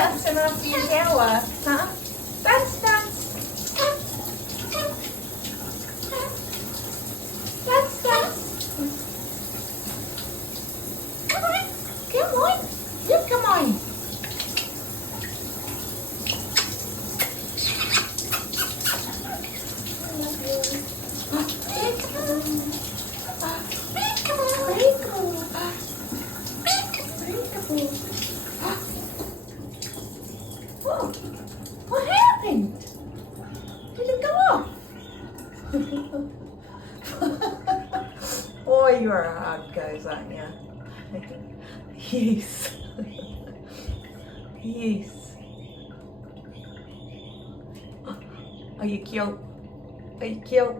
dancing after your shower? Huh? Dance, dance. Dance, dance. Come on. Come on. You come on. Oh, what happened? Did it go off? Boy, you're a hard guys, aren't you? Yes. Yes. Are you cute? Are you cute?